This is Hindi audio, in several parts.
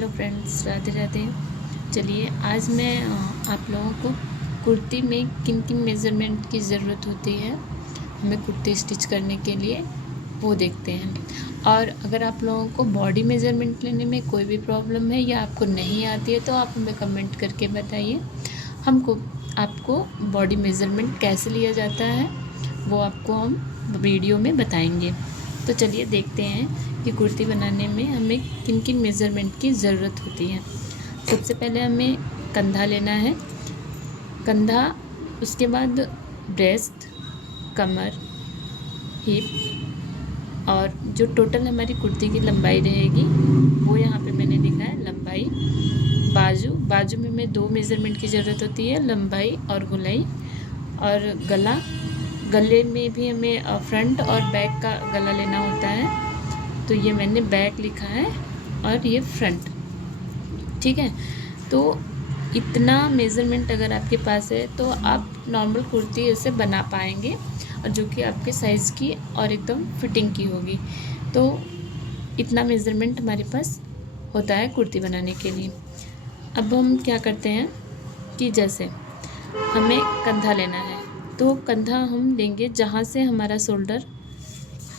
Hello friends, Radhe Radhe. चलिए आज मैं आप लोगों को कुर्ती में किन किन मेज़रमेंट की ज़रूरत होती है हमें कुर्ती स्टिच करने के लिए, वो देखते हैं। और अगर आप लोगों को बॉडी मेज़रमेंट लेने में कोई भी प्रॉब्लम है या आपको नहीं आती है तो आप हमें कमेंट करके बताइए। आपको बॉडी मेज़रमेंट कैसे लिया जाता है वो आपको हम वीडियो में बताएंगे। तो चलिए देखते हैं कि कुर्ती बनाने में हमें किन किन मेज़रमेंट की ज़रूरत होती है। सबसे पहले हमें कंधा लेना है, कंधा, उसके बाद ब्रेस्ट, कमर, हिप और जो टोटल हमारी कुर्ती की लंबाई रहेगी वो यहाँ पे मैंने लिखा है लंबाई। बाजू में हमें 2 मेज़रमेंट की ज़रूरत होती है, लंबाई और गोलाई। और गले में भी हमें फ्रंट और बैक का गला लेना होता है, तो ये मैंने बैक लिखा है और ये फ्रंट। ठीक है, तो इतना मेज़रमेंट अगर आपके पास है तो आप नॉर्मल कुर्ती ऐसे बना पाएंगे और जो कि आपके साइज़ की और एकदम फिटिंग की होगी। तो इतना मेज़रमेंट हमारे पास होता है कुर्ती बनाने के लिए। अब हम क्या करते हैं कि जैसे हमें कंधा लेना है तो कंधा हम लेंगे जहाँ से हमारा शोल्डर,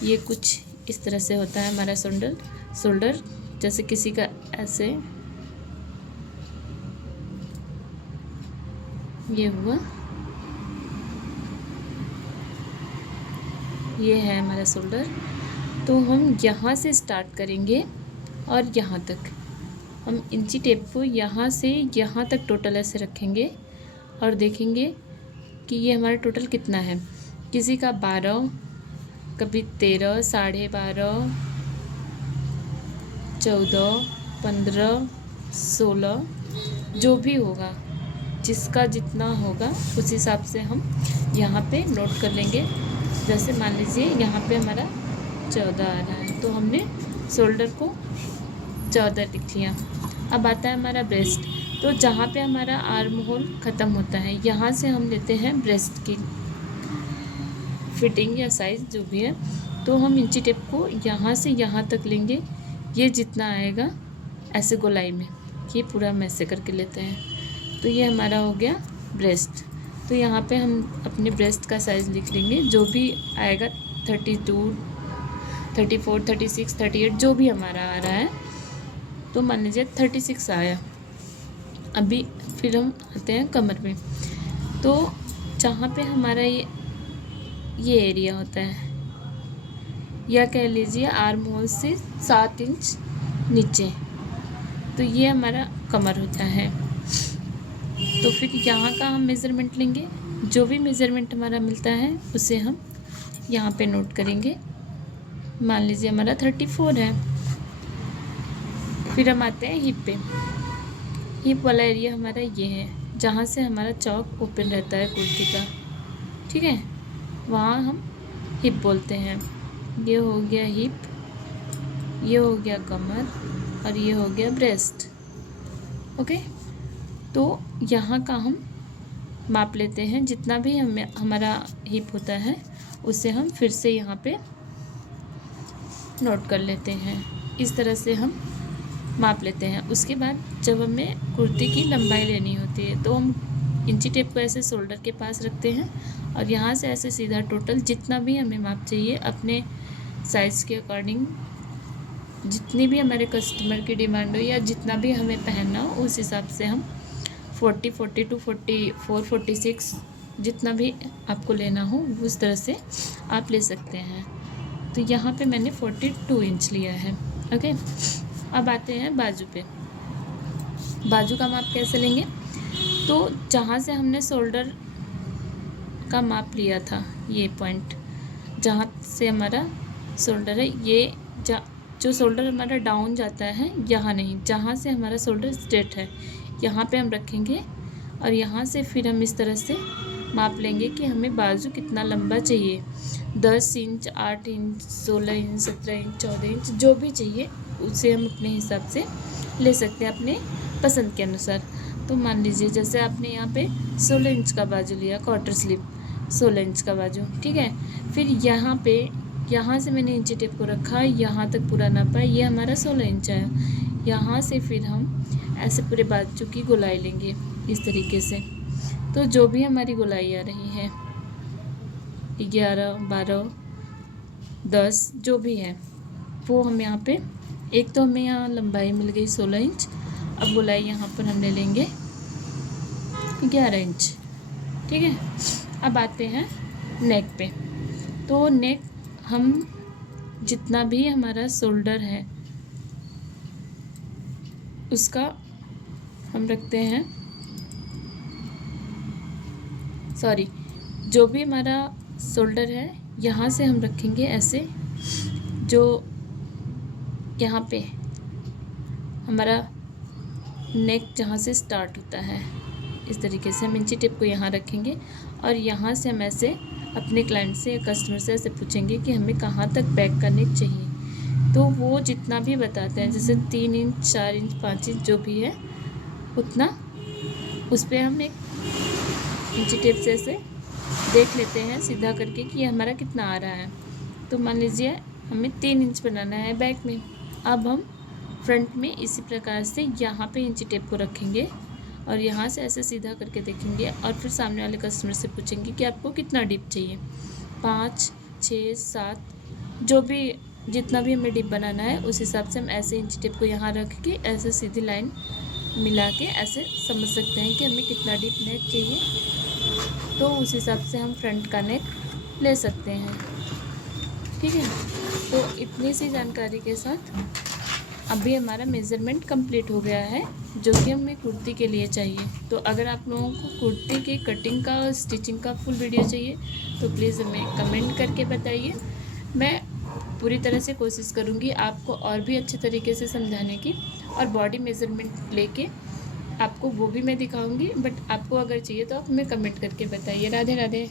ये कुछ इस तरह से होता है हमारा शोल्डर जैसे किसी का ऐसे ये हुआ, ये है हमारा शोल्डर। तो हम यहाँ से स्टार्ट करेंगे और यहाँ तक हम इंची टेप को यहाँ से यहाँ तक टोटल ऐसे रखेंगे और देखेंगे कि ये हमारा टोटल कितना है। किसी का 12, कभी 13, 12.5, 14, 15, 16, जो भी होगा, जिसका जितना होगा उस हिसाब से हम यहाँ पे नोट कर लेंगे। जैसे मान लीजिए यहाँ पे हमारा 14 आ रहा है तो हमने शोल्डर को 14 लिख लिया। अब आता है हमारा ब्रेस्ट, तो जहाँ पे हमारा आर्म होल ख़त्म होता है यहाँ से हम लेते हैं ब्रेस्ट की फिटिंग या साइज़ जो भी है। तो हम इंची टेप को यहाँ से यहाँ तक लेंगे, ये जितना आएगा ऐसे गोलाई में, ये पूरा हम ऐसे करके लेते हैं। तो ये हमारा हो गया ब्रेस्ट। तो यहाँ पे हम अपने ब्रेस्ट का साइज़ लिख लेंगे, जो भी आएगा 32, 34, 36, 38 जो भी हमारा आ रहा है। तो मान लीजिए 36 आया। अभी फिर हम आते हैं कमर में, तो जहाँ पे हमारा ये एरिया होता है, या कह लीजिए आर्म होल से 7 इंच नीचे, तो ये हमारा कमर होता है। तो फिर यहाँ का हम मेज़रमेंट लेंगे, जो भी मेज़रमेंट हमारा मिलता है उसे हम यहाँ पे नोट करेंगे। मान लीजिए हमारा 34 है। फिर हम आते हैं हिप पे। हिप वाला एरिया हमारा ये है जहाँ से हमारा चौक ओपन रहता है कुर्ती का, ठीक है, वहाँ हम हिप बोलते हैं। ये हो गया हिप, ये हो गया कमर और ये हो गया ब्रेस्ट। ओके, तो यहाँ का हम माप लेते हैं, जितना भी हमारा हिप होता है उसे हम फिर से यहाँ पे नोट कर लेते हैं। इस तरह से हम माप लेते हैं। उसके बाद जब हमें कुर्ती की लंबाई लेनी होती है तो हम इंची टेप को ऐसे शोल्डर के पास रखते हैं और यहाँ से ऐसे सीधा टोटल जितना भी हमें माप चाहिए अपने साइज़ के अकॉर्डिंग, जितनी भी हमारे कस्टमर की डिमांड हो या जितना भी हमें पहनना हो उस हिसाब से हम 40, 42, 44, 46 जितना भी आपको लेना हो उस तरह से आप ले सकते हैं। तो यहाँ पे मैंने 42 इंच लिया है। ओके, अब आते हैं बाजू पे। बाजू का माप कैसे लेंगे, तो जहाँ से हमने शोल्डर का माप लिया था, ये पॉइंट जहाँ से हमारा शोल्डर है, ये जो शोल्डर हमारा डाउन जाता है यहाँ नहीं, जहाँ से हमारा शोल्डर स्ट्रेट है यहाँ पे हम रखेंगे और यहाँ से फिर हम इस तरह से माप लेंगे कि हमें बाजू कितना लंबा चाहिए। 10 inch, 8 inch, 16 inch, 17 inch, 14 inch जो भी चाहिए उसे हम अपने हिसाब से ले सकते हैं, अपने पसंद के अनुसार। तो मान लीजिए जैसे आपने यहाँ पे 16 इंच का बाजू लिया, क्वार्टर स्लीव 16 इंच का बाजू, ठीक है। फिर यहाँ से मैंने इंची टेप को रखा, यहाँ तक पूरा नापा, ये हमारा 16 इंच है। यहाँ से फिर हम ऐसे पूरे बाजू की गोलाई लेंगे इस तरीके से। तो जो भी हमारी गोलाई आ रही है 11, 12, 10 जो भी है वो हम यहाँ पे, एक तो हमें यहाँ लंबाई मिल गई 16 इंच। अब गोलाई यहाँ पर हम ले लेंगे 11 इंच। ठीक है, अब आते हैं नेक पे। तो नेक हम जितना भी हमारा शोल्डर है उसका हम रखते हैं, सॉरी, जो भी हमारा शोल्डर है यहाँ से हम रखेंगे ऐसे, जो यहाँ पे हमारा नेक जहाँ से स्टार्ट होता है इस तरीके से हम इंची टेप को यहाँ रखेंगे। और यहाँ से हम ऐसे अपने क्लाइंट से या कस्टमर से ऐसे पूछेंगे कि हमें कहाँ तक बैक करनी चाहिए। तो वो जितना भी बताते हैं, जैसे 3 इंच, 4 इंच, 5 इंच जो भी है उतना, उस पर हम एक इंची टेप से ऐसे देख लेते हैं सीधा करके कि हमारा कितना आ रहा है। तो मान लीजिए हमें 3 इंच बनाना है बैक में। अब हम फ्रंट में इसी प्रकार से यहाँ पे इंची टेप को रखेंगे और यहाँ से ऐसे सीधा करके देखेंगे और फिर सामने वाले कस्टमर से पूछेंगे कि आपको कितना डीप चाहिए, 5, 6, 7, जो भी जितना भी हमें डीप बनाना है उस हिसाब से हम ऐसे इंची टेप को यहाँ रख के ऐसे सीधी लाइन मिला के ऐसे समझ सकते हैं कि हमें कितना डीप नेक चाहिए। तो उस हिसाब से हम फ्रंट का नेक ले सकते हैं। ठीक है, तो इतनी सी जानकारी के साथ अभी हमारा मेज़रमेंट कंप्लीट हो गया है जो कि हमें कुर्ती के लिए चाहिए। तो अगर आप लोगों को कुर्ती की कटिंग का और स्टिचिंग का फुल वीडियो चाहिए तो प्लीज़ हमें कमेंट करके बताइए। मैं पूरी तरह से कोशिश करूँगी आपको और भी अच्छे तरीके से समझाने की, और बॉडी मेज़रमेंट लेके आपको वो भी मैं दिखाऊंगी। बट आपको अगर चाहिए तो आप हमें कमेंट करके बताइए। राधे राधे।